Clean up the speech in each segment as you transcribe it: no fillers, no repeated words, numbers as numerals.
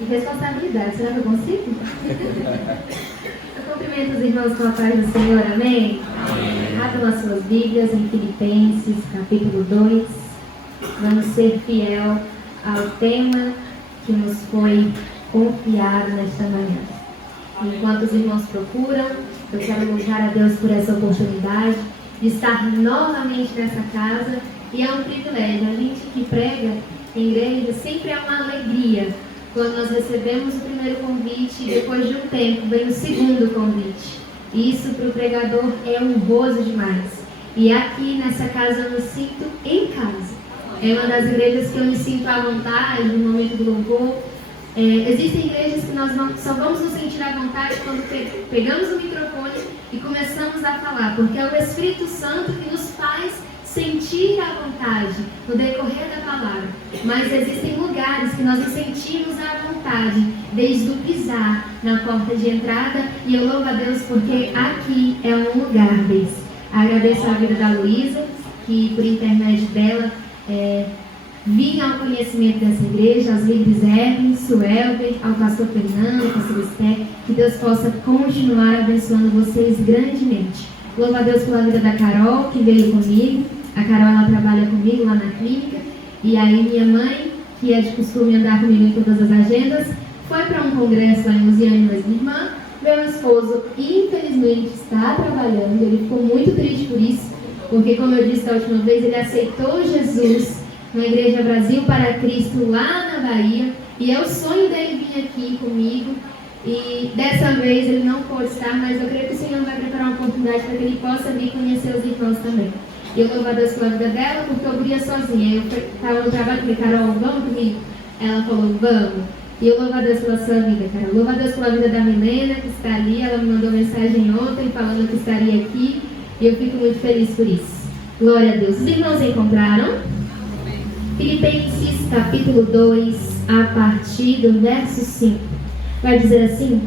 e responsabilidade. Será que eu consigo? Eu cumprimento os irmãos com a paz do Senhor, amém? Abram as suas Bíblias em Filipenses, capítulo 2. Vamos ser fiel ao tema que nos foi confiado nesta manhã. Enquanto os irmãos procuram, eu quero louvar a Deus por essa oportunidade de estar novamente nessa casa. E é um privilégio. A gente que prega em igreja sempre é uma alegria quando nós recebemos o primeiro convite e depois de um tempo vem o segundo convite. Isso para o pregador é honroso demais. E aqui nessa casa eu me sinto em casa. É uma das igrejas que eu me sinto à vontade no momento do louvor. Existem igrejas que nós só vamos nos sentir à vontade quando pegamos o microfone e começamos a falar, porque é o Espírito Santo que nos faz sentir à vontade no decorrer da palavra. Mas existem lugares que nós nos sentimos à vontade desde o pisar na porta de entrada, e eu louvo a Deus porque aqui é um lugar desse. Agradeço a vida da Luísa, que por intermédio dela vim ao conhecimento dessa igreja, aos líderes Hermes, Suelber, ao pastor Fernando, ao pastor Esther, que Deus possa continuar abençoando vocês grandemente. Louvo a Deus pela vida da Carol, que veio comigo. A Carol, ela trabalha comigo lá na clínica, e aí minha mãe, que é de costume andar comigo em todas as agendas, foi para um congresso lá em Lusiane, mas minha irmã. Meu esposo, infelizmente, está trabalhando, ele ficou muito triste por isso, porque, como eu disse da última vez, ele aceitou Jesus na Igreja Brasil para Cristo lá na Bahia, e é o sonho dele vir aqui comigo, e dessa vez ele não pôde estar, mas eu creio que o Senhor vai preparar uma oportunidade para que ele possa vir conhecer os irmãos também. E eu louvo a Deus pela vida dela, porque eu via sozinha. Eu estava no trabalho e falei, Carol, vamos comigo? Ela falou, vamos. E eu louvo a Deus pela sua vida, Carol. Louvo a Deus pela vida da Milena, que está ali. Ela me mandou mensagem ontem falando que estaria aqui, e eu fico muito feliz por isso. Glória a Deus. Os irmãos encontraram? Filipenses capítulo 2, a partir do verso 5. Vai dizer assim: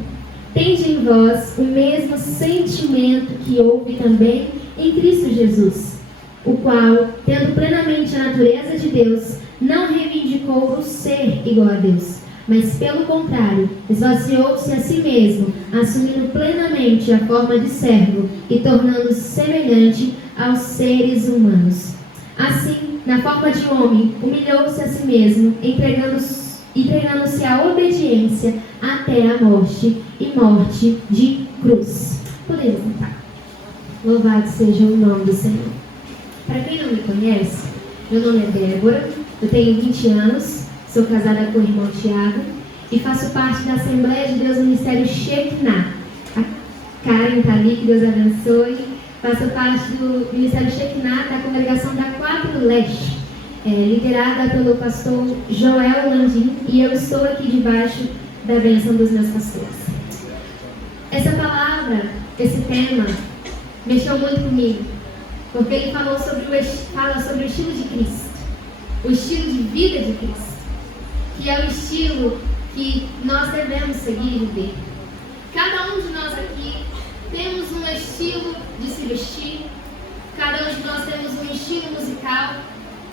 tende em vós o mesmo sentimento que houve também em Cristo Jesus, o qual, tendo plenamente a natureza de Deus, não reivindicou o ser igual a Deus, mas pelo contrário, esvaziou-se a si mesmo, assumindo plenamente a forma de servo e tornando-se semelhante aos seres humanos. Assim, na forma de homem, humilhou-se a si mesmo, entregando-se à obediência até a morte, e morte de cruz. Podemos sentar. Louvado seja o nome do Senhor. Para quem não me conhece, meu nome é Débora, eu tenho 20 anos, sou casada com o irmão Tiago e faço parte da Assembleia de Deus no Ministério Shekinah. A Karen está ali, que Deus abençoe. Faço parte do Ministério Shekinah da congregação da 4 Leste, liderada pelo pastor Joel Landim, e eu estou aqui debaixo da bênção dos meus pastores. Essa palavra, esse tema, mexeu muito comigo, porque ele fala sobre o estilo de Cristo, o estilo de vida de Cristo, que é o estilo que nós devemos seguir e viver. Cada um de nós aqui temos um estilo de se vestir, cada um de nós temos um estilo musical,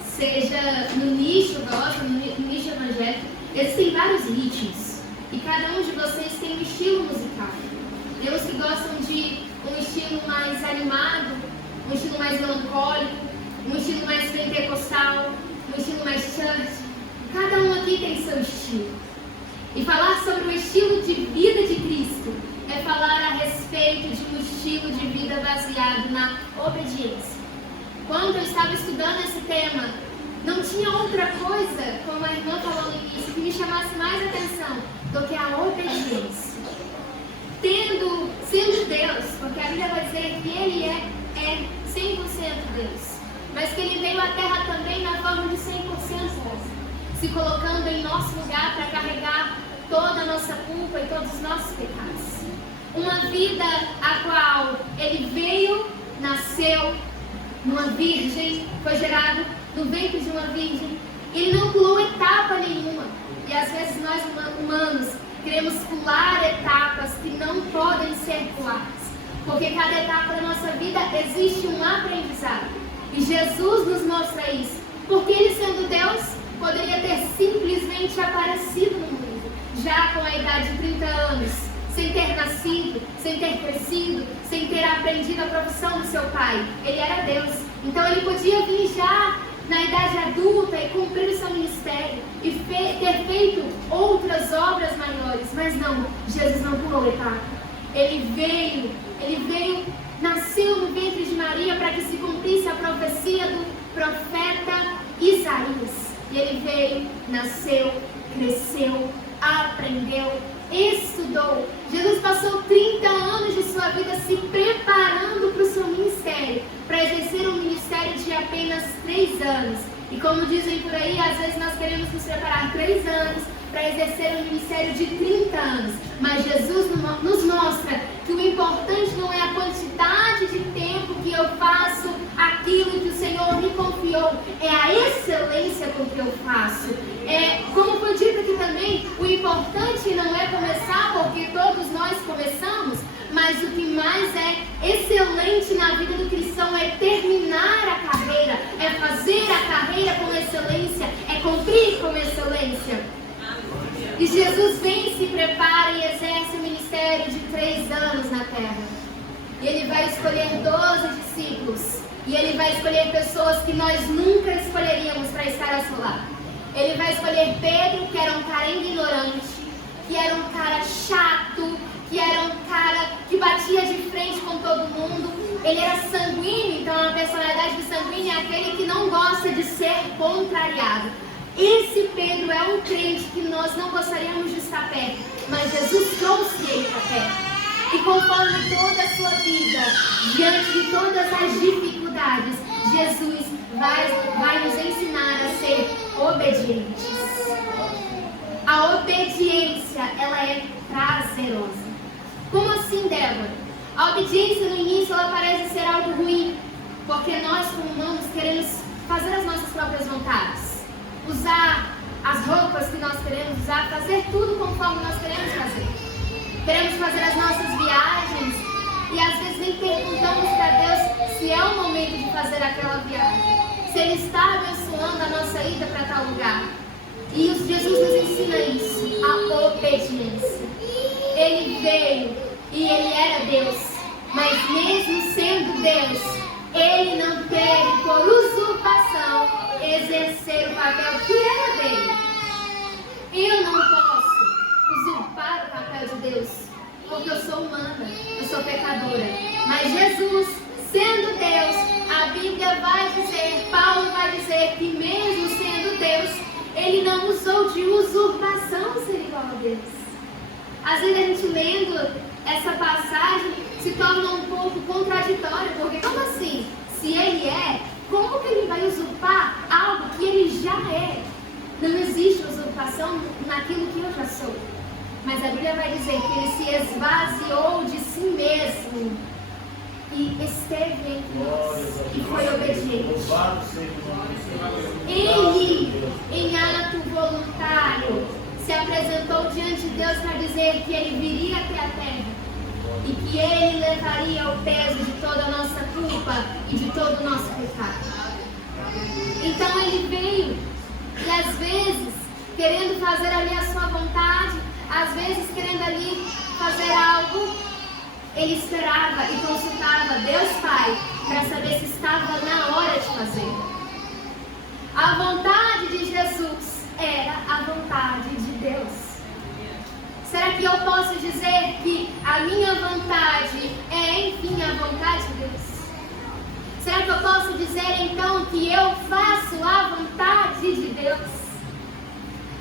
seja no nicho gospel, no nicho evangélico, existem vários ritmos, e cada um de vocês tem um estilo musical. Tem uns que gostam de um estilo mais animado, um estilo mais melancólico, um estilo mais pentecostal, um estilo mais church. Cada um aqui tem seu estilo. E falar sobre o estilo de vida de Cristo é falar a respeito de um estilo de vida baseado na obediência. Quando eu estava estudando esse tema, não tinha outra coisa, como a irmã falou no início, que me chamasse mais atenção do que a obediência. Sendo Deus, porque a Bíblia vai dizer que Ele é 100% Deus, mas que Ele veio à Terra também na forma de 100% Deus, se colocando em nosso lugar para carregar toda a nossa culpa e todos os nossos pecados. Uma vida a qual Ele veio, nasceu numa virgem, foi gerado no ventre de uma virgem. Ele não pulou etapa nenhuma. E às vezes nós humanos queremos pular etapas que não podem ser puladas, porque cada etapa da nossa vida existe um aprendizado. E Jesus nos mostra isso, porque Ele, sendo Deus, poderia ter simplesmente aparecido no mundo. já com a idade de 30 anos, sem ter nascido, sem ter crescido, sem ter aprendido a profissão do seu pai. Ele era Deus. Então ele podia vir já na idade adulta e cumprir o seu ministério e ter feito outras obras maiores. Mas não, Jesus não pulou etapa. Ele veio, nasceu no ventre de Maria para que se cumprisse a profecia do profeta Isaías. E ele veio, nasceu, cresceu, aprendeu, estudou. Jesus passou 30 anos de sua vida se preparando para o seu ministério, para exercer um ministério de apenas 3 anos. E como dizem por aí, às vezes nós queremos nos preparar 3 anos para exercer um ministério de 30 anos. Mas Jesus nos mostra que o importante não é a quantidade de tempo que eu faço aquilo que o Senhor me confiou, é a excelência com que eu faço. Como foi dito aqui também, o importante não é começar, porque todos nós começamos, mas o que mais é excelente na vida do cristão é terminar a carreira, é fazer a carreira com excelência, é cumprir com excelência. E Jesus vem, se prepara e exerce o ministério de 3 anos na terra. E ele vai escolher 12 discípulos. E ele vai escolher pessoas que nós nunca escolheríamos para estar ao seu lado. Ele vai escolher Pedro, que era um cara ignorante, que era um cara chato, que era um cara que batia de frente com todo mundo. Ele era sanguíneo, então a personalidade de sanguíneo é aquele que não gosta de ser contrariado. Esse Pedro é um crente que nós não gostaríamos de estar perto, mas Jesus trouxe ele para perto. E conforme toda a sua vida, diante de todas as dificuldades, Jesus vai nos ensinar a ser obedientes. A obediência, ela é prazerosa. Como assim, Débora? A obediência no início, ela parece ser algo ruim, porque nós, como humanos, queremos fazer as nossas próprias vontades, usar as roupas que nós queremos usar, fazer tudo conforme nós queremos fazer. Queremos fazer as nossas viagens e às vezes nem perguntamos para Deus se é o momento de fazer aquela viagem, se Ele está abençoando a nossa ida para tal lugar. E Jesus nos ensina isso, a obediência. Ele veio e Ele era Deus, mas mesmo sendo Deus, Ele não teve por usurpação exercer o papel que era dele. Eu não posso usurpar o papel de Deus, porque eu sou humana, eu sou pecadora. Mas Jesus, sendo Deus, a Bíblia vai dizer, Paulo vai dizer que mesmo sendo Deus, ele não usou de usurpação ser igual a Deus. Às vezes a gente lendo essa passagem se torna um pouco contraditório, porque como assim? Se ele é, como que ele vai usurpar algo que ele já é? Não existe usurpação naquilo que eu já sou. Mas a Bíblia vai dizer que ele se esvaziou de si mesmo e esteve entre nós e foi obediente. Ele, em ato voluntário, se apresentou diante de Deus para dizer que ele viria até a terra e que ele levaria o peso de toda a nossa culpa e de todo o nosso pecado. Então ele veio e às vezes querendo fazer ali a sua vontade, às vezes querendo ali fazer algo, ele esperava e consultava Deus Pai para saber se estava na hora de fazer. A vontade de Jesus era a vontade de Deus. Será que eu posso dizer que a minha vontade é, enfim, a vontade de Deus? Será que eu posso dizer, então, que eu faço a vontade de Deus?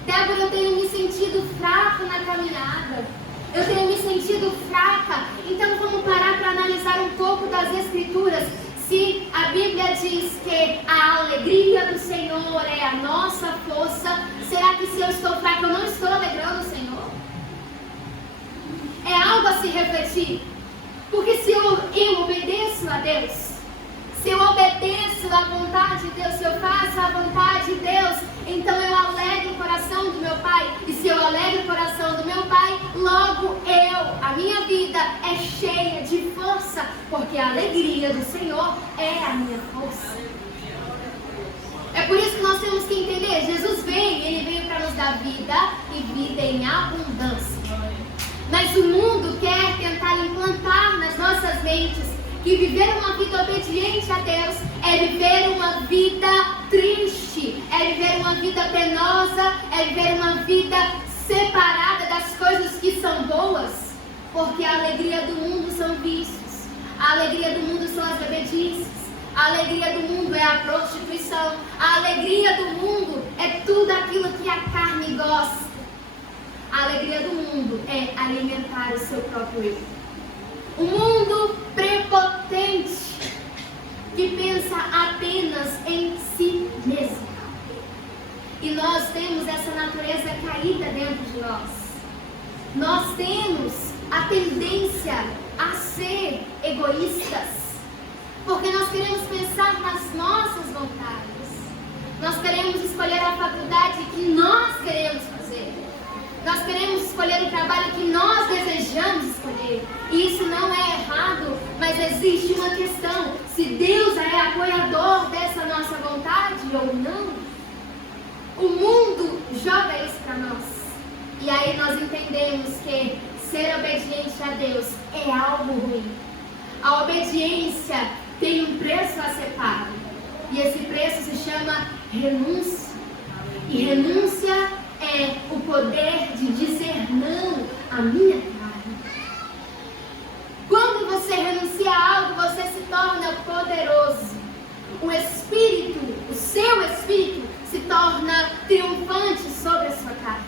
Débora, eu tenho me sentido fraco na caminhada. Eu tenho me sentido fraca. Então, vamos parar para analisar um pouco das Escrituras. Se a Bíblia diz que a alegria do Senhor é a nossa força, será que se eu estou fraca, eu não estou alegrando o Senhor? É algo a se refletir. Porque se eu obedeço a Deus, se eu obedeço à vontade de Deus, se eu faço a vontade de Deus, então eu alegro o coração do meu Pai. E se eu alegro o coração do meu Pai, logo a minha vida é cheia de força, porque a alegria do Senhor é a minha força. É por isso que nós temos que entender, Jesus veio, Ele veio para nos dar vida e vida em abundância. Mas o mundo quer tentar implantar nas nossas mentes que viver uma vida obediente a Deus é viver uma vida triste, é viver uma vida penosa, é viver uma vida separada das coisas que são boas, porque a alegria do mundo são vícios, a alegria do mundo são as bebedices, a alegria do mundo é a prostituição, a alegria do mundo é tudo aquilo que a carne gosta. A alegria do mundo é alimentar o seu próprio eu. Um mundo prepotente que pensa apenas em si mesmo. E nós temos essa natureza caída dentro de nós. Nós temos a tendência a ser egoístas. Porque nós queremos pensar nas nossas vontades. Nós queremos escolher a faculdade que nós queremos fazer. Nós queremos escolher o trabalho que nós desejamos escolher. E isso não é errado, mas existe uma questão. Se Deus é apoiador dessa nossa vontade ou não. O mundo joga isso para nós. E aí nós entendemos que ser obediente a Deus é algo ruim. A obediência tem um preço a ser pago. E esse preço se chama renúncia. E renúncia é o poder de dizer não à minha carne. Quando você renuncia a algo, você se torna poderoso. O espírito, o seu espírito, se torna triunfante sobre a sua carne.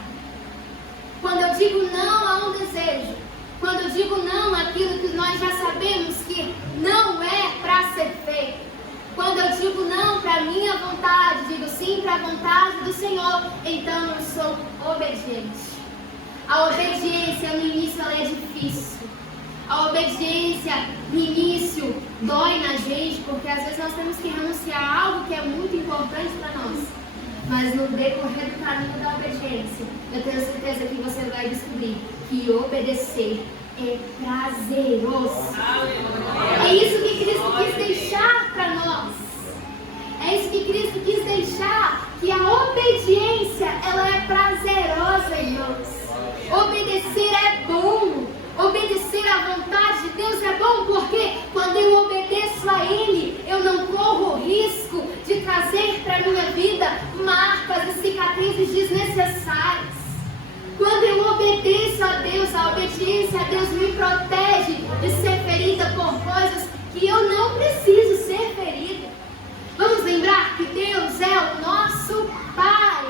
Quando eu digo não a um desejo, quando eu digo não àquilo que nós já sabemos que não é para ser feito, quando eu digo não para a minha vontade, digo sim para a vontade do Senhor, então eu sou obediente. A obediência no início ela é difícil. A obediência no início dói na gente, porque às vezes nós temos que renunciar a algo que é muito importante para nós. Mas no decorrer do caminho da obediência, eu tenho certeza que você vai descobrir que obedecer é prazeroso. É isso que Cristo quis deixar para nós. É isso que Cristo quis deixar, que a obediência, ela é prazerosa, irmãos. Obedecer é bom. Obedecer à vontade de Deus é bom, porque quando eu obedeço a Ele, eu não corro o risco de trazer para a minha vida marcas e cicatrizes desnecessárias. Quando eu obedeço a Deus, a obediência a Deus me protege de ser ferida por coisas que eu não preciso ser ferida. Vamos lembrar que Deus é o nosso Pai.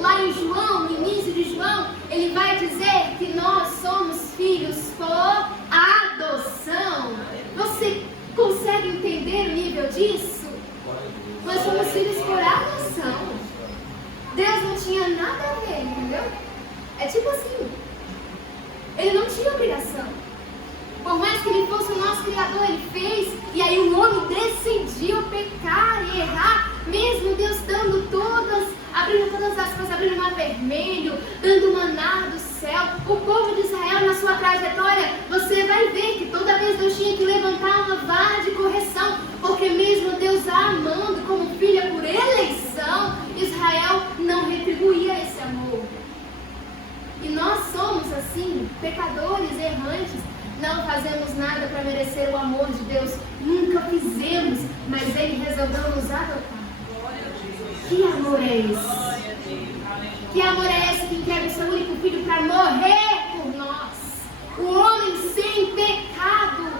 Lá em João, no início de João, ele vai dizer que nós somos filhos por adoção. Você consegue entender o nível disso? Nós somos filhos por adoção. Deus não tinha nada a ver, entendeu? É tipo assim, ele não tinha obrigação. Por mais que ele fosse o nosso Criador, ele fez. E aí o homem decidiu pecar e errar, mesmo Deus dando abrindo todas as coisas, abrindo o mar vermelho, dando o maná do céu. O povo de Israel, na sua trajetória, você vai ver que toda vez Deus tinha que levantar uma vara de correção, porque mesmo Deus a amando como filha por eleição, Israel não retribuía esse amor. E nós somos assim, pecadores, errantes, não fazemos nada para merecer o amor de Deus, nunca fizemos, mas Ele resolveu nos adotar. Que amor é esse? Que amor é esse que entrega o seu único filho para morrer por nós? O homem sem pecado.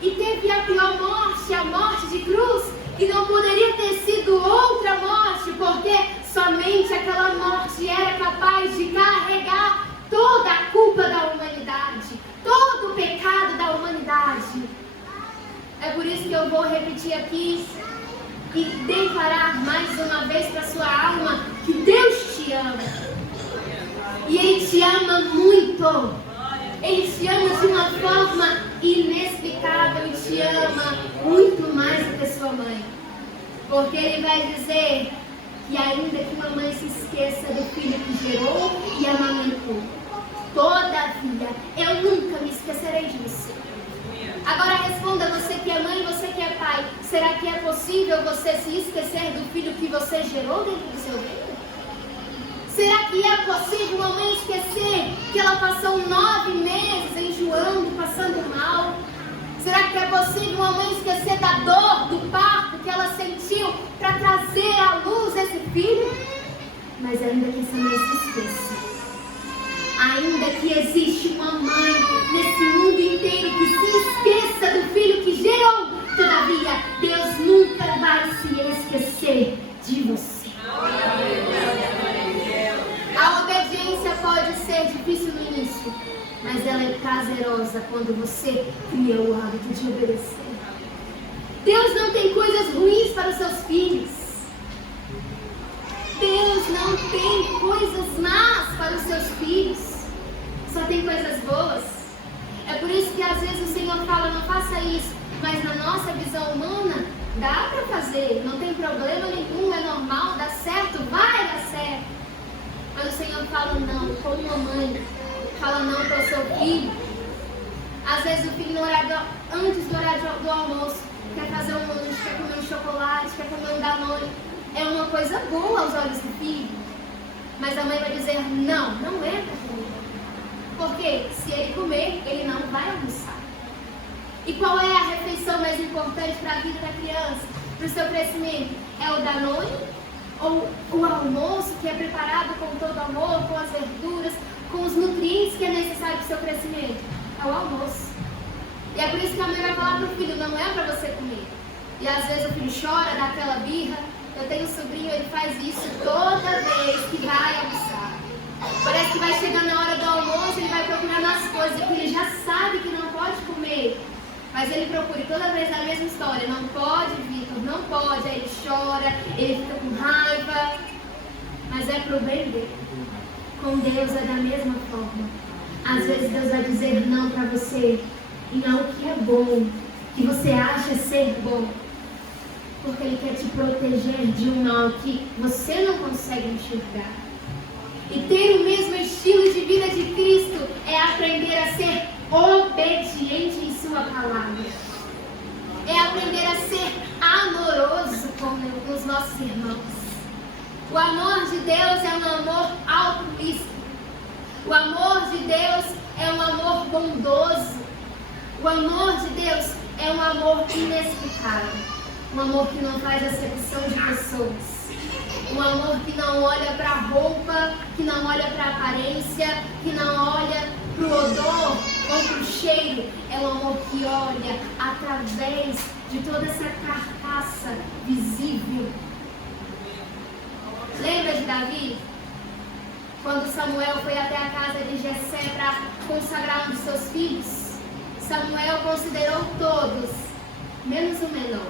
E teve a pior morte, a morte de cruz, que não poderia ter sido outra morte, porque somente aquela morte era capaz de carregar toda a culpa da humanidade, todo o pecado da humanidade. É por isso que eu vou repetir aqui e declarar mais uma vez para sua alma que Deus te ama. E Ele te ama muito. Ele te ama de uma forma inexplicável e te ama muito mais do que sua mãe. Porque Ele vai dizer que ainda que uma mãe se esqueça do filho que gerou e amamentou, todavia, eu nunca me esquecerei disso. Agora responda, você que é mãe, você que é pai, Será que é possível você se esquecer do filho que você gerou dentro do seu ventre? Será que é possível uma mãe esquecer que ela passou 9 meses enjoando, passando mal? Será que é possível uma mãe esquecer da dor do parto que ela sentiu para trazer à luz esse filho? Mas ainda que essa mãe se esqueça, ainda que existe uma mãe nesse mundo inteiro que se esqueça do filho que gerou, todavia, Deus nunca vai se esquecer de você. A obediência pode ser difícil no início, mas ela é prazerosa quando você cria o hábito de obedecer. Deus não tem coisas ruins para os seus filhos. Deus não tem coisas más para os seus filhos. Só tem coisas boas. É por isso que às vezes o Senhor fala, não faça isso. Mas na nossa visão humana, dá para fazer. Não tem problema nenhum, é normal, dá certo, vai dar certo. Mas o Senhor fala não, como uma mãe fala não para o seu filho. Às vezes o filho no horário, antes do horário do almoço, quer fazer um lanche, quer comer um chocolate, quer comer um Danone. É uma coisa boa aos olhos do filho. Mas a mãe vai dizer, não, não é para comer. Porque se ele comer, ele não vai almoçar. E qual é a refeição mais importante para a vida da criança, para o seu crescimento? É o Danone? Ou o almoço que é preparado com todo amor, com as verduras, com os nutrientes que é necessário para o seu crescimento? É o almoço. E é por isso que a mãe vai falar para o filho, não é para você comer. E às vezes o filho chora, dá aquela birra. Eu tenho um sobrinho, ele faz isso toda vez que vai almoçar. Parece que vai chegando na hora do almoço, ele vai procurando as coisas que ele já sabe que não pode comer. Mas ele procura e toda vez a mesma história. Não pode, Vitor, não pode. Aí ele chora, ele fica com raiva. Mas é pro bem dele. Com Deus é da mesma forma. Às vezes Deus vai dizer não para você em algo que é bom, que você acha ser bom. Porque Ele quer te proteger de um mal que você não consegue enxergar. E ter o mesmo estilo de vida de Cristo é aprender a ser obediente em sua palavra. É aprender a ser amoroso com os nossos irmãos. O amor de Deus é um amor altruísta. O amor de Deus é um amor bondoso. O amor de Deus é um amor inexplicável. Um amor que não faz acepção de pessoas. Um amor que não olha para a roupa, que não olha para a aparência, que não olha para o odor ou para o cheiro. É um amor que olha através de toda essa carcaça visível. Lembra de Davi? Quando Samuel foi até a casa de Jessé para consagrar um de seus filhos, Samuel considerou todos, menos o menor.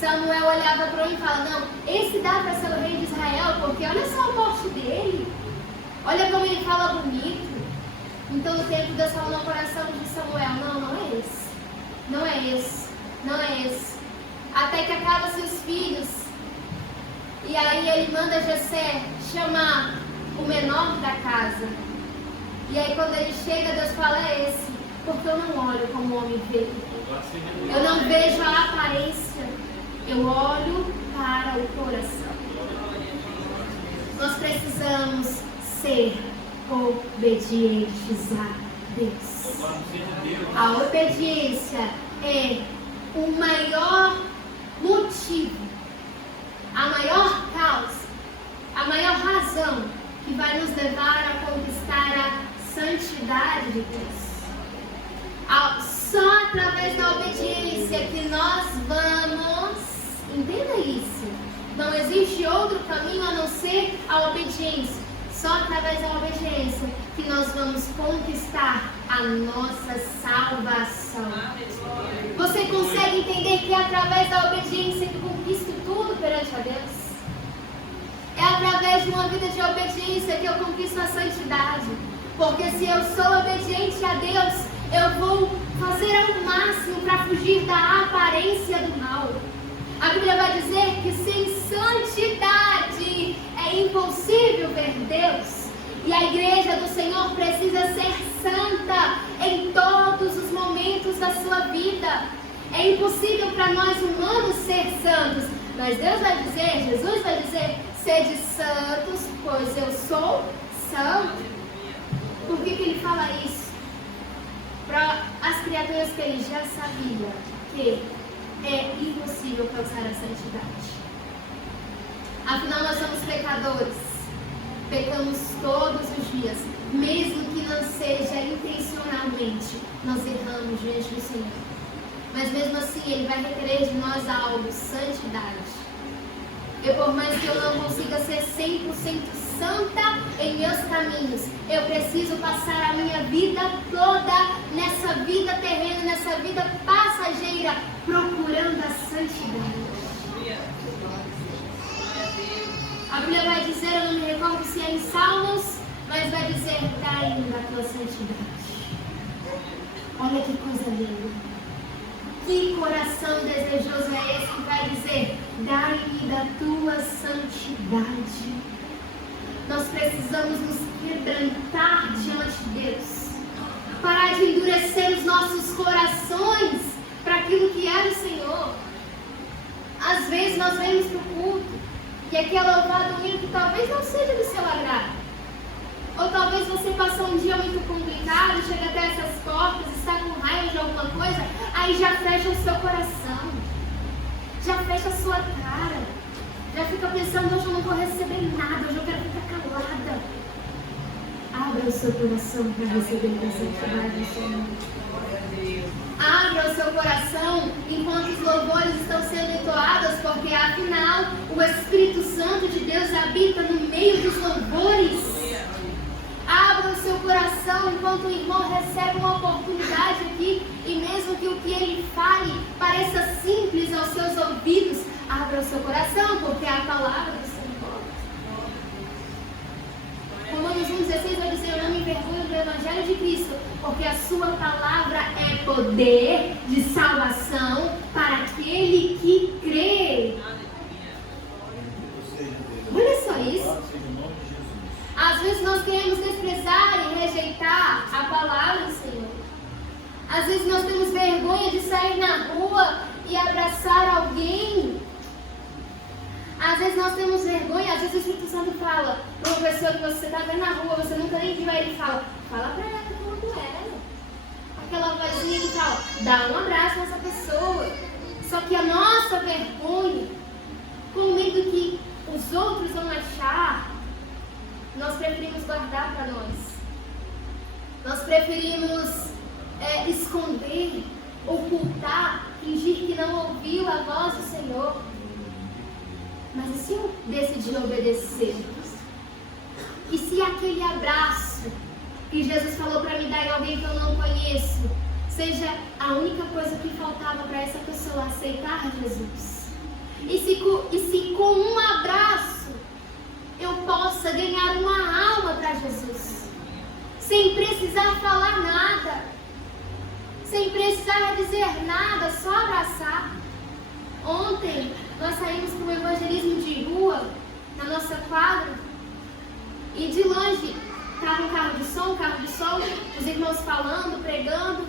Samuel olhava para ele e falava, não, esse dá para ser o rei de Israel, porque olha só a morte dele. Olha como ele fala bonito. Então no tempo Deus falou no coração de Samuel, não é esse. Não é esse. Não é esse. Até que acaba-se os filhos. E aí ele manda Jessé chamar o menor da casa. E aí quando ele chega, Deus fala, é esse. Porque eu não olho como o homem vê. Eu não vejo a aparência. Eu olho para o coração. Nós precisamos ser obedientes a Deus. A obediência é o maior motivo, a maior causa, a maior razão que vai nos levar a conquistar a santidade de Deus. Só através da obediência que nós vamos, entenda isso, não existe outro caminho a não ser a obediência. Só através da obediência que nós vamos conquistar a nossa salvação. Você consegue entender que é através da obediência que eu conquisto tudo perante a Deus? É através de uma vida de obediência que eu conquisto a santidade. Porque se eu sou obediente a Deus, eu vou fazer ao máximo para fugir da aparência do mal. A Bíblia vai dizer que sem santidade é impossível ver Deus. E a igreja do Senhor precisa ser santa em todos os momentos da sua vida. É impossível para nós humanos ser santos. Mas Deus vai dizer, Jesus vai dizer, sede santos, pois eu sou santo. Por que ele fala isso? Para as criaturas que ele já sabia que é impossível alcançar a santidade. Afinal, nós somos pecadores. Pecamos todos os dias. Mesmo que não seja intencionalmente, nós erramos diante do Senhor. Mas mesmo assim, Ele vai requerer de nós algo, santidade. Por mais que eu não consiga ser 100% santa em meus caminhos, eu preciso passar a minha vida toda nessa vida terrena, nessa vida passageira, procurando a santidade. A Bíblia vai dizer, eu não me recordo se é em Salmos, mas vai dizer, dai-me da tua santidade. Olha que coisa linda. Que coração desejoso é esse que vai dizer, dai-me da tua santidade. Nós precisamos nos quebrantar diante de Deus. Parar de endurecer os nossos corações para aquilo que é do Senhor. Às vezes nós vemos para o culto e aqui é louvado um hino que talvez não seja do seu agrado. Ou talvez você passou um dia muito complicado, chega até essas portas, está com raiva de alguma coisa, aí já fecha o seu coração, já fecha a sua cara, já fica pensando, hoje eu não vou receber nada, hoje eu quero ficar calada. Abra o seu coração para receber a santidade do Senhor. Abra o seu coração enquanto os louvores estão sendo entoados, porque afinal o Espírito Santo de Deus habita no meio dos louvores. Abra o seu coração enquanto o irmão recebe uma oportunidade aqui, e mesmo que o que ele fale pareça simples aos seus ouvidos, abra o seu coração, porque é a palavra do Senhor. Romanos 1,16 vai dizer, eu não me envergonho do Evangelho de Cristo, porque a sua palavra é poder de salvação para aquele que crê. Olha só isso. Às vezes nós queremos desprezar e rejeitar a palavra do Senhor. Às vezes nós temos vergonha de sair na rua e abraçar alguém. Às vezes nós temos vergonha, às vezes o Espírito Santo fala para uma pessoa que você está vendo na rua, você nunca nem viu, aí ele fala para ela como tu é. Aquela vozinha que fala, dá um abraço nessa pessoa. Só que a nossa vergonha, com medo que os outros vão achar, nós preferimos guardar para nós. Nós preferimos esconder, ocultar, fingir que não ouviu a voz do Senhor. Mas e se eu decidir obedecer? E se aquele abraço que Jesus falou para me dar em alguém que eu não conheço seja a única coisa que faltava para essa pessoa aceitar Jesus? E se com um abraço eu possa ganhar uma alma para Jesus, sem precisar falar nada, sem precisar dizer nada, só abraçar. Ontem nós saímos para um evangelismo de rua, na nossa quadra, e de longe estava um carro de som, os irmãos falando, pregando,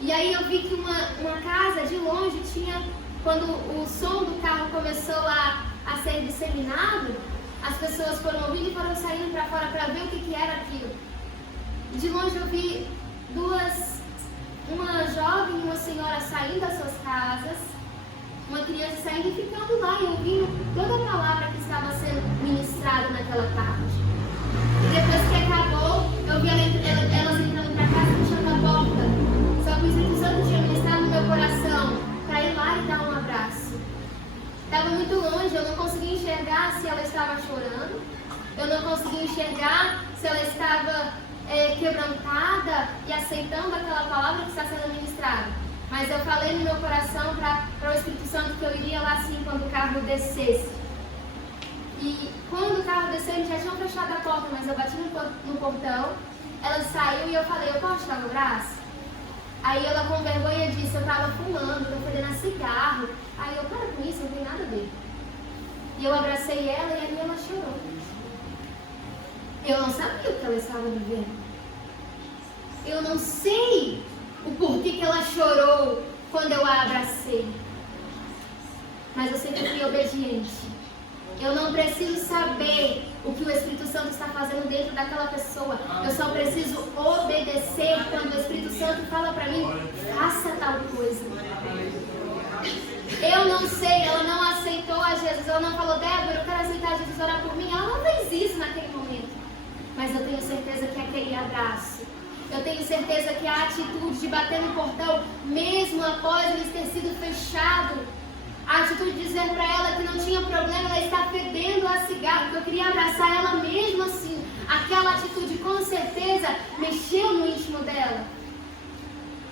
e aí eu vi que uma casa de longe tinha, quando o som do carro começou a ser disseminado, as pessoas foram ouvindo e foram saindo para fora para ver o que era aquilo. De longe eu vi uma jovem e uma senhora saindo das suas casas, uma criança saindo e ficando lá e ouvindo toda a palavra que estava sendo ministrada naquela tarde. E depois que acabou, eu vi elas entrando para casa e fechando a porta. Só que o Espírito Santo tinha ministrado no meu coração para ir lá e dar um abraço. Estava muito longe, eu não conseguia enxergar se ela estava chorando, eu não conseguia enxergar se ela estava quebrantada e aceitando aquela palavra que está sendo ministrada. Mas eu falei no meu coração para o Espírito Santo que eu iria lá sim quando o carro descesse. E quando o carro desceu, eles já tinham fechado a porta, mas eu bati no portão, ela saiu e eu falei, eu posso te dar um abraço? Aí ela com vergonha disse, eu estava fumando, estou fedendo a cigarro. Aí eu, para com isso, não tem nada a ver. E eu abracei ela e ali ela chorou. Eu não sabia o que ela estava vivendo. Eu não sei o porquê que ela chorou. quando eu a abracei. Mas eu sempre fui obediente. Eu não preciso saber o que o Espírito Santo está fazendo dentro daquela pessoa. Eu só preciso obedecer quando o Espírito Santo fala para mim, faça tal coisa. Eu não sei, ela não aceitou a Jesus. Ela não falou, Débora, eu quero aceitar Jesus, orar por mim. Ela não fez isso naquele momento. Mas eu tenho certeza que aquele abraço, eu tenho certeza que a atitude de bater no portão, mesmo após ele ter sido fechado, a atitude de dizer para ela que não tinha problema, ela está fedendo a cigarro, que eu queria abraçar ela mesmo assim. Aquela atitude com certeza mexeu no íntimo dela.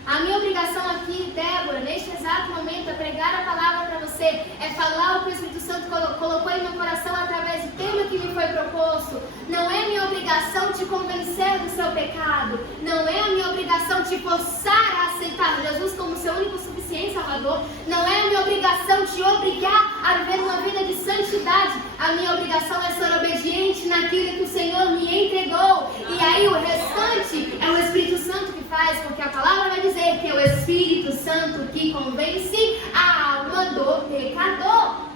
A minha obrigação aqui, Débora, neste exato momento, é pregar a palavra para você, é falar o que o Espírito Santo colocou em meu coração através do tema que me foi proposto. Não é minha obrigação te convencer do seu pecado. Não é a minha obrigação te forçar a aceitar Jesus como seu único suficiente Salvador. Não é a minha obrigação te obrigar a viver uma vida de santidade. A minha obrigação é ser obediente naquilo que o Senhor me entregou. E aí o restante é o Espírito Santo que faz, porque a palavra vai dizer que é o Espírito Santo que convence a alma do pecador.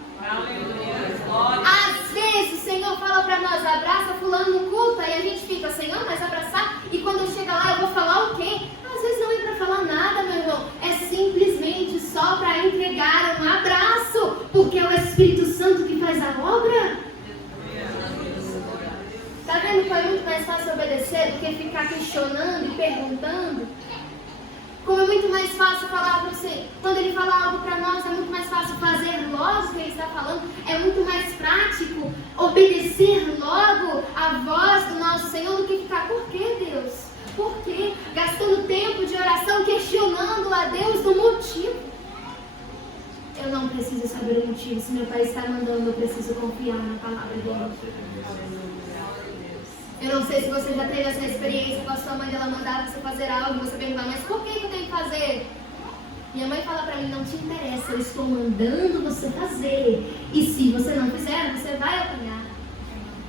Às vezes o Senhor fala para nós, abraça fulano no culto, aí a gente fica, Senhor, mas abraçar? E quando eu chegar lá eu vou falar o quê? Às vezes não é para falar nada, meu irmão, é simplesmente só para entregar um abraço, porque é o Espírito Santo que faz a obra. Tá vendo que é muito mais fácil obedecer do que ficar questionando e perguntando? Como é muito mais fácil falar para você, quando ele fala algo para nós, é muito mais fácil fazer logo o que ele está falando, é muito mais prático obedecer logo a voz do nosso Senhor do que ficar, por que Deus? Por quê? Gastando tempo de oração, questionando a Deus do motivo. Eu não preciso saber o motivo, se meu pai está mandando, eu preciso confiar na palavra dele. Eu não sei se você já teve essa experiência com a sua mãe, ela mandar você fazer algo, você perguntar, mas por que eu tenho que fazer? Minha mãe fala pra mim, não te interessa, eu estou mandando você fazer. E se você não fizer, você vai apanhar.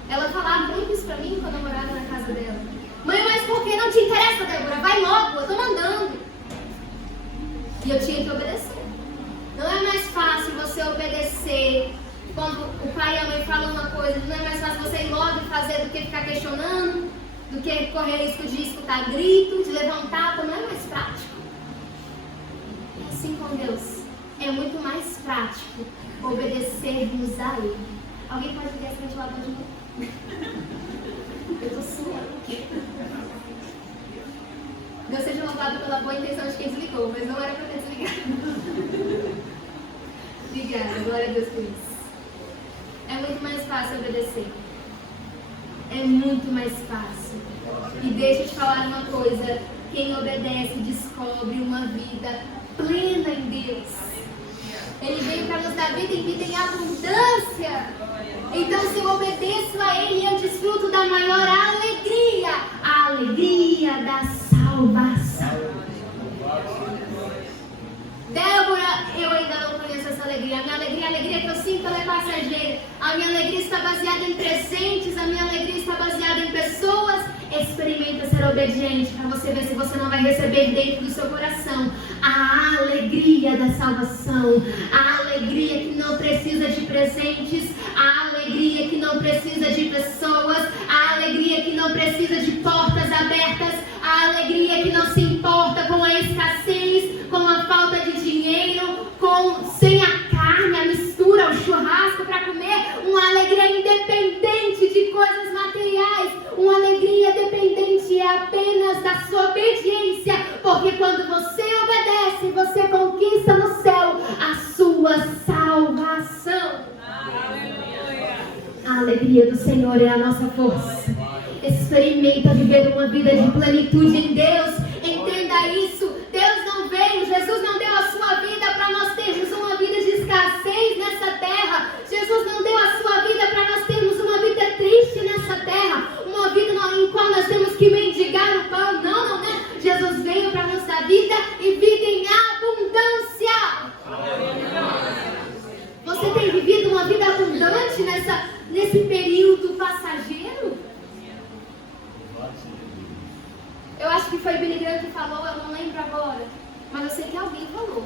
Ela falava muito isso pra mim quando eu morava na casa dela. Mãe, mas por que não te interessa, Débora? Vai logo, eu tô mandando. E eu tinha que obedecer. Não é mais fácil você obedecer quando o pai e a mãe falam uma coisa, não é mais fácil você ir logo e fazer do que ficar questionando, do que correr risco de escutar grito, de levar um tapa, não é mais prático. É assim com Deus. É muito mais prático obedecermos a Ele. Alguém pode ligar esse ventilador de novo? Eu tô suando. Deus seja louvado pela boa intenção de quem desligou, mas não era para ter desligado. Obrigada, glória a Deus por isso. É muito mais fácil obedecer. É muito mais fácil. E deixa eu te falar uma coisa. Quem obedece descobre uma vida plena em Deus. Ele veio para nos dar vida e vida em abundância. Então se eu obedeço a Ele, eu desfruto da maior alegria. A alegria da salvação. Débora, eu ainda não conheço essa alegria. A alegria que eu sinto, ela é passageira. A minha alegria está baseada em presentes. A minha alegria está baseada em pessoas. Experimenta ser obediente para você ver se você não vai receber dentro do seu coração a alegria da salvação. A alegria que não precisa de presentes. A alegria que não precisa de pessoas. A alegria que não precisa de portas abertas. A alegria que não se importa com a escassez, com a falta de dinheiro, sem a carne, a mistura, o churrasco para comer. Uma alegria independente de coisas materiais. Uma alegria dependente é apenas da sua obediência. Porque quando você obedece, você conquista no céu a sua salvação. Aleluia. A alegria do Senhor é a nossa força. Experimenta viver uma vida de plenitude em Deus. Entenda isso. Deus não veio, Jesus não deu a sua vida para nós termos uma vida de escassez nessa terra. Jesus não deu a sua vida para nós termos uma vida triste nessa terra. Uma vida em qual nós temos que mendigar o pão. Não, né? Jesus veio para nos dar vida e vida em abundância. Você tem vivido uma vida abundante nesse período passageiro? Eu acho que foi Billy Graham que falou, eu não lembro agora. Mas eu sei que alguém falou.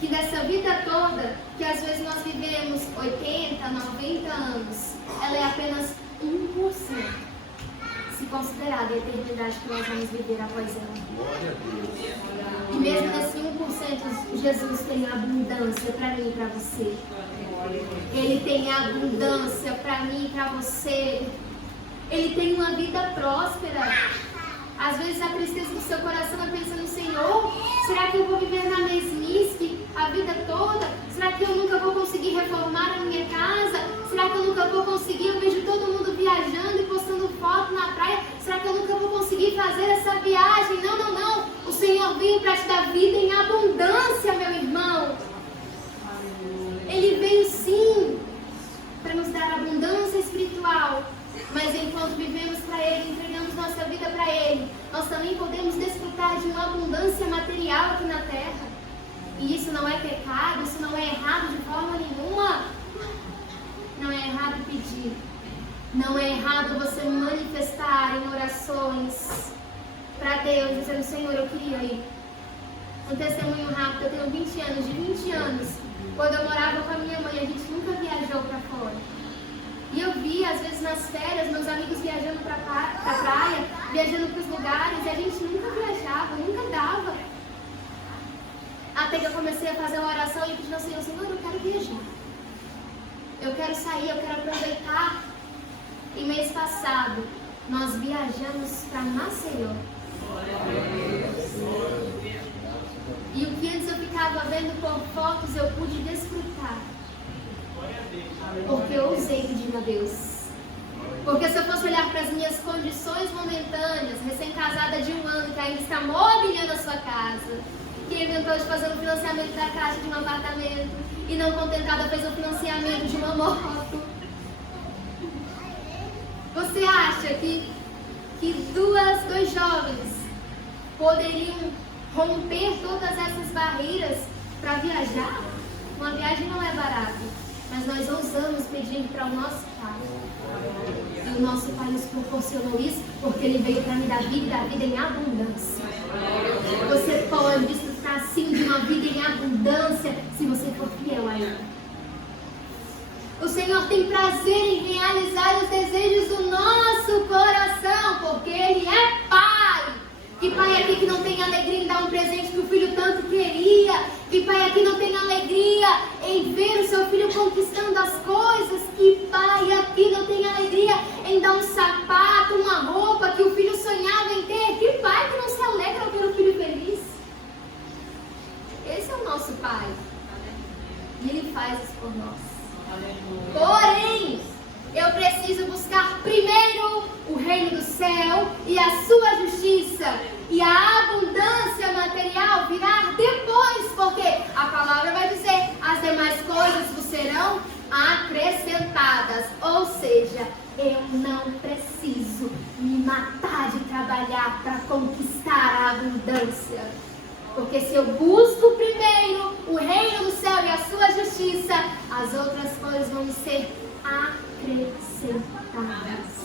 que nessa vida toda, que às vezes nós vivemos 80, 90 anos, ela é apenas 1%, se considerar a eternidade que nós vamos viver após ela. E mesmo nesse 1%, Jesus tem abundância para mim e para você. Ele tem abundância para mim e para você. Ele tem uma vida próspera. Às vezes a tristeza do seu coração é pensando, Senhor, será que eu vou viver na mesmice a vida toda? Será que eu nunca vou conseguir reformar a minha casa? Será que eu nunca vou conseguir? Eu vejo todo mundo viajando e postando foto na praia. Será que eu nunca vou conseguir fazer essa viagem? Não, não, não. O Senhor veio para te dar vida em abundância, meu irmão. Ele veio sim para nos dar abundância espiritual. Mas enquanto vivemos para Ele, entregamos nossa vida para Ele, nós também podemos desfrutar de uma abundância material aqui na terra. E isso não é pecado, isso não é errado de forma nenhuma. Não é errado pedir. Não é errado você manifestar em orações para Deus, dizendo, Senhor, eu queria ir. Um testemunho rápido, eu tenho 20 anos. De 20 anos, quando eu morava com a minha mãe, a gente nunca viajou para fora. E eu via, às vezes, nas férias, meus amigos viajando para a praia, viajando para os lugares, e a gente nunca viajava, nunca dava. Até que eu comecei a fazer uma oração e pedi ao Senhor, Senhor, eu quero viajar. Eu quero sair, eu quero aproveitar. E mês passado, nós viajamos para Maceió. E o que antes eu ficava vendo por fotos, eu pude desfrutar. Porque eu ousei pedir a Deus. Porque se eu fosse olhar para as minhas condições momentâneas, recém-casada de 1 ano, que ainda está mobiliando a sua casa, que inventou de fazer o financiamento da caixa de um apartamento, e não contentada fez o financiamento de uma moto. Você acha que dois jovens poderiam romper todas essas barreiras para viajar? Uma viagem não é barata. Mas nós ousamos pedir para o nosso Pai. E o nosso Pai nos proporcionou isso porque Ele veio para me dar vida e dar vida em abundância. Você pode desfrutar sim de uma vida em abundância se você for fiel a Ele. O Senhor tem prazer em realizar os desejos do nosso coração, porque Ele é Pai. Que pai aqui que não tem alegria em dar um presente que o filho tanto queria? Que pai aqui não tem alegria em ver o seu filho conquistando as coisas? Que pai aqui não tem alegria em dar um sapato, uma roupa que o filho sonhava em ter? Que pai que não se alegra ao ver o filho feliz? Esse é o nosso Pai. E Ele faz isso por nós. Porém, eu preciso buscar primeiro o reino do céu e a sua justiça. E a abundância material virá depois, porque a palavra vai dizer, as demais coisas vos serão acrescentadas. Ou seja, eu não preciso me matar de trabalhar para conquistar a abundância. Porque se eu busco primeiro o reino do céu e a sua justiça, as outras coisas vão me ser acrescentadas.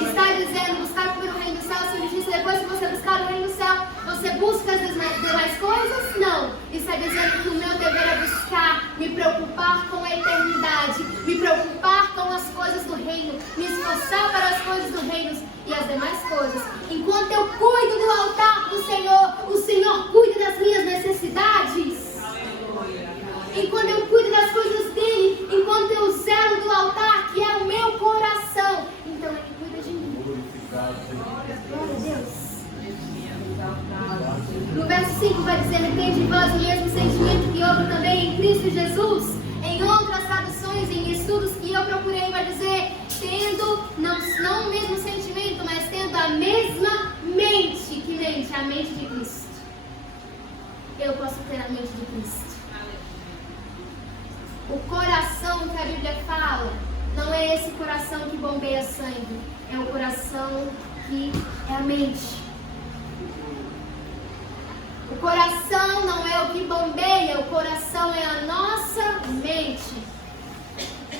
Está dizendo buscar primeiro o reino do céu e a sua justiça, depois que você buscar o reino do céu, você busca as demais coisas? Não. Está dizendo que o meu dever é buscar, me preocupar com a eternidade, me preocupar com as coisas do reino, me esforçar para as coisas do reino e as demais coisas. Enquanto eu cuido do altar do Senhor, o Senhor cuida das minhas necessidades. Enquanto eu cuido das coisas dele, enquanto eu zelo do altar, que é o meu coração, então ele cuida de mim. Glória a Deus. No verso 5 vai dizer, tende vós o mesmo sentimento que houve também em Cristo Jesus. Em outras traduções, em estudos que eu procurei, vai dizer, tendo, não o mesmo sentimento, mas tendo a mesma mente. Que mente? A mente de Cristo. Eu posso ter a mente de Cristo. O coração que a Bíblia fala não é esse coração que bombeia sangue, é o coração que é a mente. O coração não é o que bombeia, o coração é a nossa mente,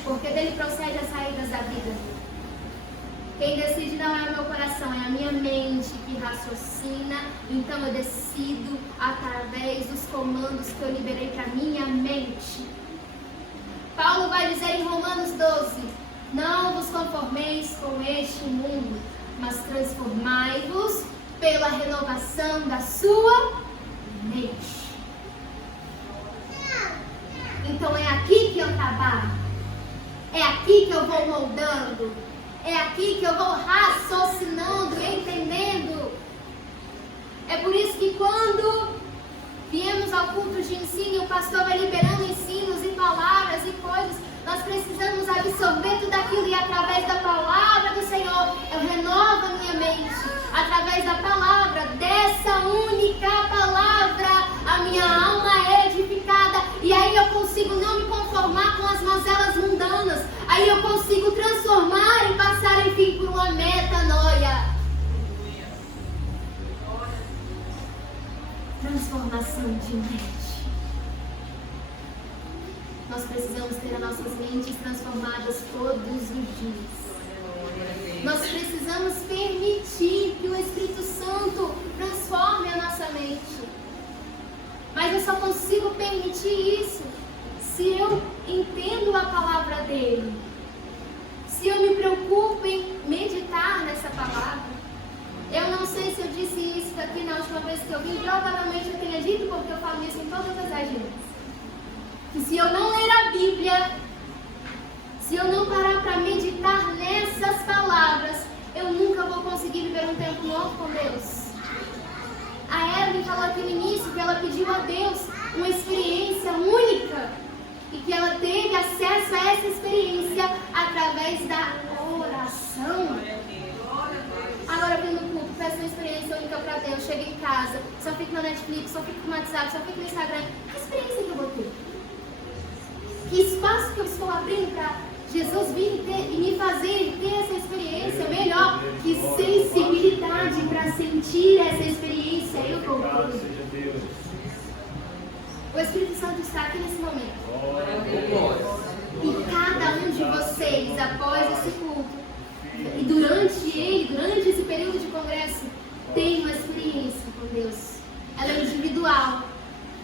porque dele procede as saídas da vida. Quem decide não é o meu coração. coração, é a minha mente que raciocina, então eu decido através dos comandos que eu liberei para minha mente. Paulo vai dizer em Romanos 12, não vos conformeis com este mundo, mas transformai-vos pela renovação da sua mente. Então é aqui que eu trabalho, é aqui que eu vou moldando, é aqui que eu vou raciocinando, entendendo. É por isso que quando viemos ao culto de ensino e o pastor vai liberando ensinos e palavras e coisas, nós precisamos absorver tudo aquilo e através da palavra do Senhor eu renovo a minha mente. Através da palavra, dessa única palavra, a minha alma é edificada. E aí eu consigo não me conformar com as mazelas mundanas. Aí eu consigo transformar e passar, enfim, por uma metanoia. Transformação de mente. Nós precisamos ter as nossas mentes transformadas todos os dias. Nós precisamos permitir que o Espírito Santo transforme a nossa mente. Mas eu só consigo permitir isso se eu entendo a palavra dele. Se eu me preocupo em meditar nessa palavra. Eu não sei se eu disse isso aqui na última vez que eu vim. Provavelmente eu tenha dito, porque eu falo isso em todas as agendas. Que se eu não ler a Bíblia, se eu não parar para meditar nessas palavras, eu nunca vou conseguir viver um tempo novo com Deus. A Evelyn falou aqui no início que ela pediu a Deus uma experiência única e que ela teve acesso a essa experiência através da oração. Agora eu vim no culto, peço uma experiência única para Deus, chego em casa, só fico na Netflix, só fico no WhatsApp, só fico no Instagram. Que experiência que eu vou ter? Que espaço que eu estou abrindo para Jesus vir e me fazer ter essa experiência melhor? Que sensibilidade para sentir essa experiência eu vou ter. O Espírito Santo está aqui nesse momento. E cada um de vocês, após esse culto, e durante esse período de congresso, tem uma experiência com Deus. Ela é individual.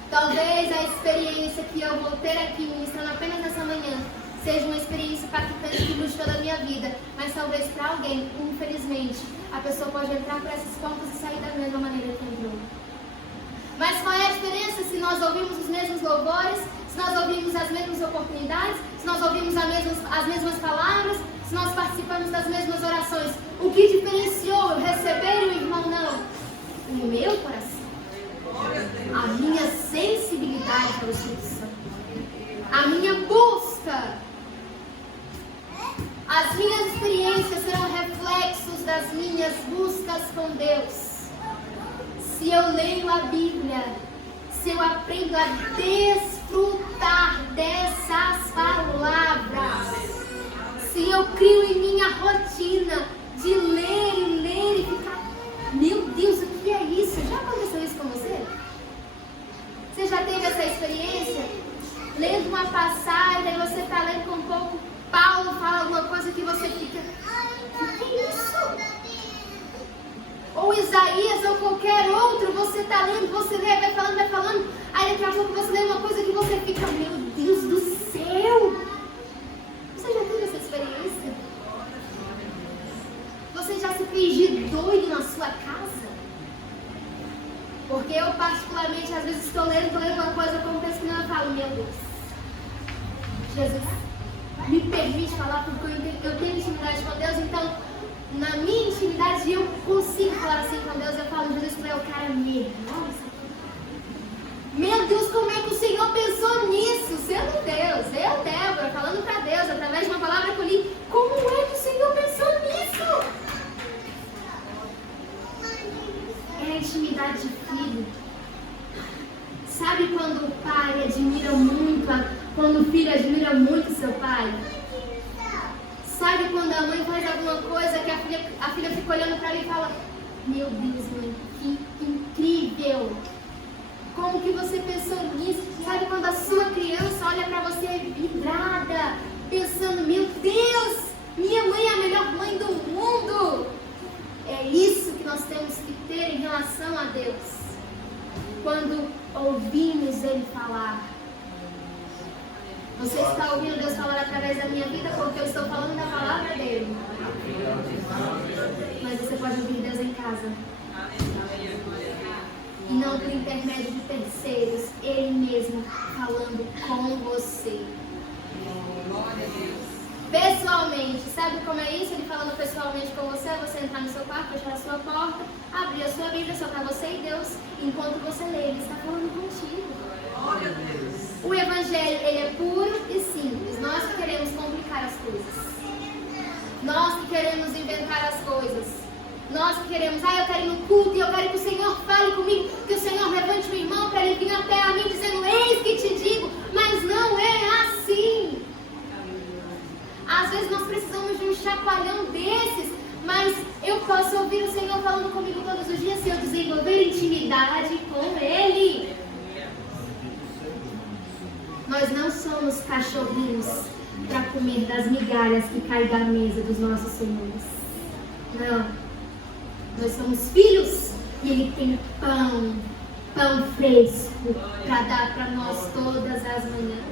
Talvez a experiência que eu vou ter aqui, ministrando apenas nessa manhã, seja uma experiência impactante que mude toda a minha vida. Mas talvez para alguém, infelizmente, a pessoa pode entrar por essas portas e sair da mesma maneira que entrou. Mas qual é a diferença se nós ouvimos os mesmos louvores, se nós ouvimos as mesmas oportunidades, se nós ouvimos as mesmas palavras, se nós participamos das mesmas orações? O que diferenciou eu receber e o irmão não? O meu coração. A minha sensibilidade para o Espírito Santo. A minha busca. As minhas experiências serão reflexos das minhas buscas com Deus. Se eu leio a Bíblia, se eu aprendo a desfrutar dessas palavras, se eu crio em minha rotina de ler e ficar, meu Deus, o que é isso? Já aconteceu isso com você? Você já teve essa experiência? Lendo uma passagem, aí você está lendo com um pouco, Paulo fala alguma coisa que você fica, o que é isso? Ou Isaías, ou qualquer outro, você está lendo, você lê, vai falando, aí daqui a pouco você lê uma coisa que você fica, meu Deus do céu! Você já teve essa experiência? Você já se fez de doido na sua casa? Porque eu particularmente, às vezes estou lendo uma coisa, eu como pesquisando e falo, meu Deus, Jesus, me permite falar porque eu tenho intimidade com Deus, então na minha intimidade eu consigo falar assim com Deus. Eu falo, Jesus, tu é o cara melhor. Meu Deus, como é que o Senhor pensou nisso? Sendo Deus, eu, Débora, falando para Deus, através de uma palavra que eu li, como é que o Senhor pensou nisso? É a intimidade de filho. Sabe quando o pai admira muito, quando o filho admira muito seu pai? Sabe quando a mãe faz alguma coisa que a filha fica olhando para ela e fala, meu Deus, mãe, que incrível! Como que você pensou nisso? Sabe quando a sua criança olha para você vidrada, pensando, meu Deus, minha mãe é a melhor mãe do mundo? É relação a Deus quando ouvimos Ele falar. Você está ouvindo Deus falar através da minha vida porque eu estou falando da palavra dele. Mas você pode ouvir Deus em casa. E não por intermédio de terceiros, Ele mesmo falando com você. Pessoalmente, sabe como é isso? Ele falando pessoalmente com você, você entrar no seu quarto, fechar a sua porta, abrir a sua Bíblia, só para você e Deus, enquanto você lê, Ele está falando contigo. O Evangelho, ele é puro e simples. Nós que queremos complicar as coisas. Nós que queremos inventar as coisas. Nós que queremos, eu quero ir no culto e eu quero que o Senhor fale comigo, que o Senhor levante o irmão para ele vir até a mim dizendo, eis que te digo, mas não é assim. Às vezes nós precisamos de um chacoalhão desses, mas eu posso ouvir o Senhor falando comigo todos os dias se eu desenvolver intimidade com Ele. Nós não somos cachorrinhos para comer das migalhas que caem da mesa dos nossos senhores. Não. Nós somos filhos e Ele tem pão fresco para dar para nós todas as manhãs.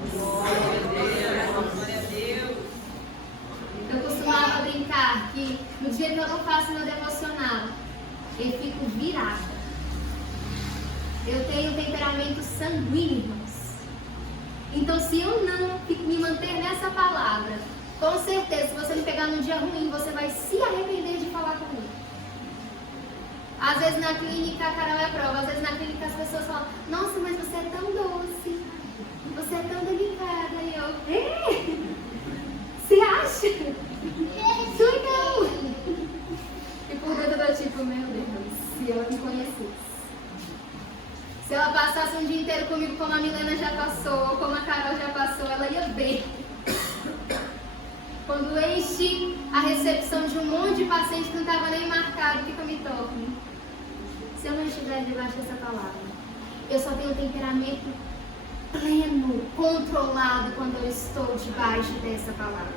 Eu costumava brincar que no dia que eu não faço meu devocional, eu fico virada. Eu tenho um temperamento sanguíneo, irmãos. Então, se eu não me manter nessa palavra, com certeza, se você me pegar num dia ruim, você vai se arrepender de falar comigo. Às vezes na clínica, a Carol é prova, às vezes na clínica as pessoas falam, nossa, mas você é tão doce, você é tão delicada. E eu, você acha? Sou não. E por dentro eu tipo, meu Deus, se ela me conhecesse. Se ela passasse um dia inteiro comigo como a Milena já passou, ou como a Carol já passou, ela ia ver. Quando enche a recepção de um monte de pacientes que não estava nem marcado, o que eu me torno? Se eu não estiver debaixo dessa palavra, eu só tenho um temperamento pleno, controlado quando eu estou debaixo dessa palavra.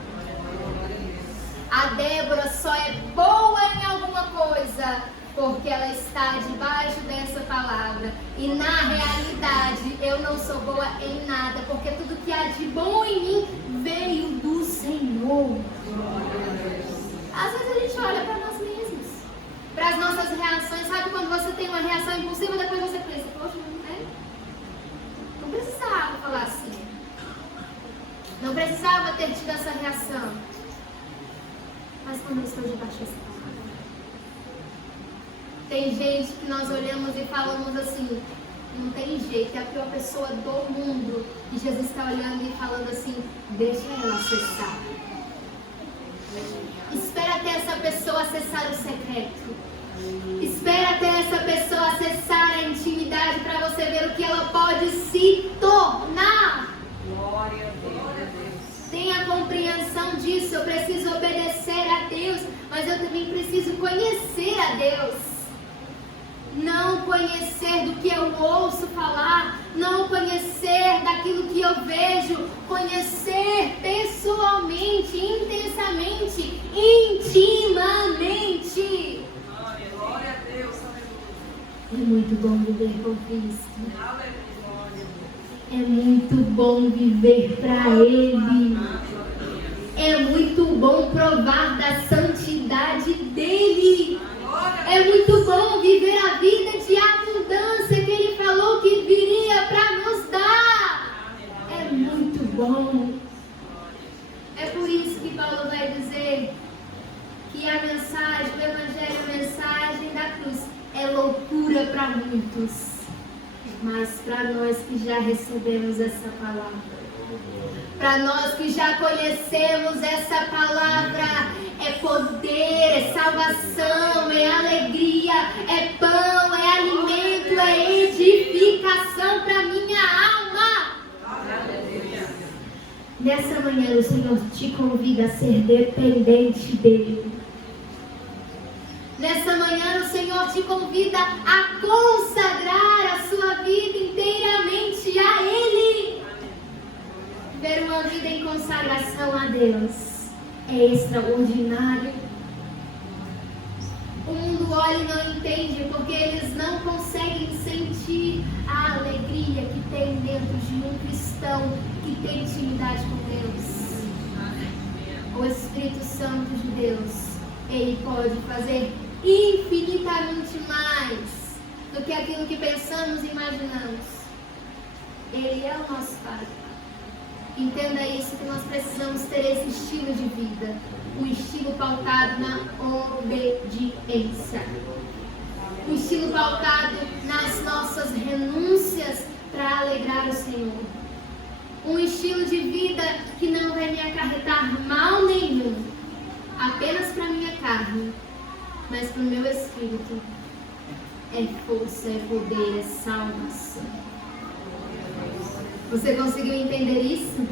A Débora só é boa em alguma coisa porque ela está debaixo dessa palavra. E na realidade, eu não sou boa em nada, porque tudo que há de bom em mim veio do Senhor. Às vezes a gente olha para nós mesmos, para as nossas reações. Sabe quando você tem uma reação impulsiva, depois você pensa, poxa, não precisava falar assim. Não precisava ter tido essa reação. Mas quando eu estou debaixo dessa palavra, tem gente que nós olhamos e falamos assim, não tem jeito, é a pior pessoa do mundo. E Jesus está olhando e falando assim, deixa ela acessar. Espera até essa pessoa acessar o secreto. Espera até essa pessoa acessar a intimidade para você ver o que ela pode se tornar. Glória a Deus. Tenha compreensão disso. Eu preciso obedecer a Deus, mas eu também preciso conhecer a Deus. Não conhecer do que eu ouço falar, não conhecer daquilo que eu vejo, conhecer pessoalmente, intensamente, intimamente. Glória a Deus. É muito bom viver com Cristo. É muito bom viver para Ele. É muito bom provar da santidade dEle. É muito bom viver a vida de abundância que Ele falou que viria para nos dar. É muito bom. É por isso que Paulo vai dizer que a mensagem, o Evangelho, a mensagem da cruz é loucura para muitos. Mas para nós que já recebemos essa palavra, para nós que já conhecemos essa palavra, é poder, é salvação, é alegria, é pão, é alimento, é edificação para minha alma. Nessa manhã o Senhor te convida a ser dependente dEle. Nessa manhã o Senhor te convida a consagrar a sua vida inteiramente a Ele. Ver uma vida em consagração a Deus é extraordinário. O mundo olha olha e não entende porque eles não conseguem sentir a alegria que tem dentro de um cristão que tem intimidade com Deus. O Espírito Santo de Deus, ele pode fazer infinitamente mais do que aquilo que pensamos e imaginamos. Ele é o nosso Pai. Entenda isso, que nós precisamos ter esse estilo de vida, um estilo pautado na obediência, um estilo pautado nas nossas renúncias para alegrar o Senhor, um estilo de vida que não vai me acarretar mal nenhum, apenas para minha carne, mas para o meu espírito. É força, é poder, é salvação. Você conseguiu entender isso?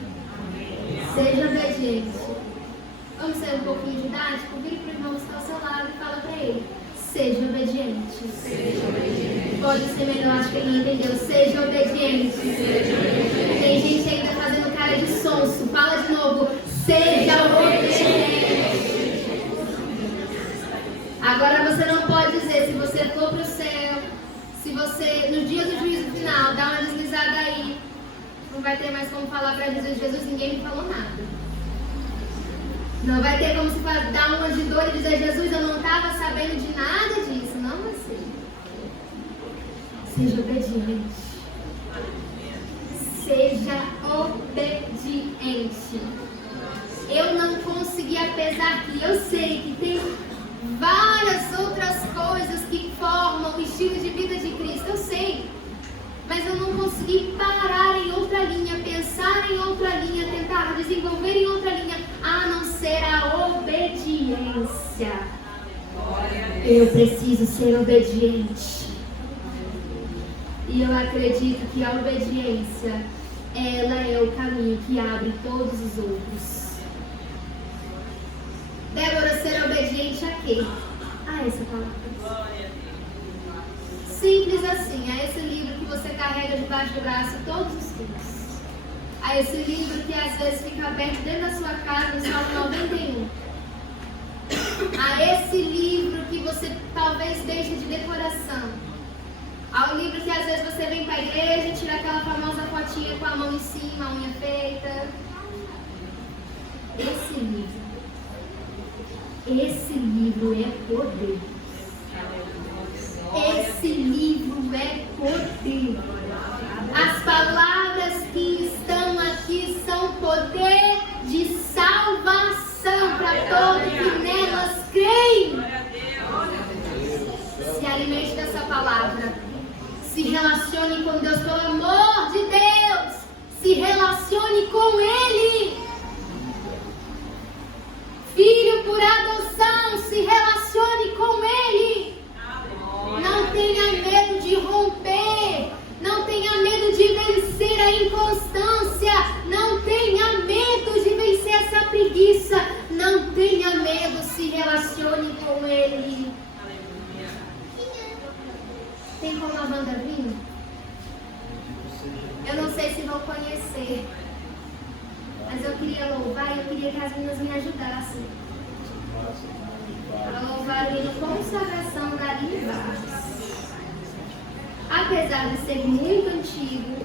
Seja obediente. Vamos ser um pouquinho didático? Vire para o irmão que está ao seu lado e fala para ele: seja obediente. Seja obediente. Pode ser melhor, acho que ele não entendeu. Seja obediente. Seja obediente. Tem gente ainda fazendo cara de sonso. Fala de novo: seja obediente. Agora você não pode dizer, se você for para o céu, se você, no dia do juízo final, dá uma deslizada aí, não vai ter mais como falar para Jesus, ninguém me falou nada. Não vai ter como se dar uma de dor e dizer: Jesus, eu não estava sabendo de nada disso. Não vai ser. Seja obediente. Seja obediente. Eu não consegui, apesar que eu sei que tem várias outras coisas que formam o estilo de vida de Cristo, eu sei. Mas eu não consegui parar em outra linha, pensar em outra linha, tentar desenvolver em outra linha, a não ser a obediência. Eu preciso ser obediente. E eu acredito que a obediência, ela é o caminho que abre todos os outros. Débora, ser obediente a quê? A essa palavra. Simples assim, a esse livro que você carrega debaixo do braço todos os dias. A esse livro que às vezes fica aberto dentro da sua casa, no Salmo 91. A esse livro que você talvez deixe de decoração. Ao livro que às vezes você vem para a igreja e tira aquela famosa fotinha com a mão em cima, a unha feita. Esse livro é poder. Esse livro é poder. As palavras que estão aqui são poder de salvação para todos que nelas creem. Se alimente dessa palavra. Se relacione com Deus, pelo amor de Deus. Se relacione com Ele. Filho por adoção, se relacione com Ele. Não tenha medo de romper. Não tenha medo de vencer a inconstância. Não tenha medo de vencer essa preguiça. Não tenha medo, se relacione com Ele. Tem como a banda vir? Eu não sei se vão conhecer. Mas eu queria louvar e eu queria que as meninas me ajudassem. A louvar ali no consagração da Aline Barros. Apesar de ser muito antigo,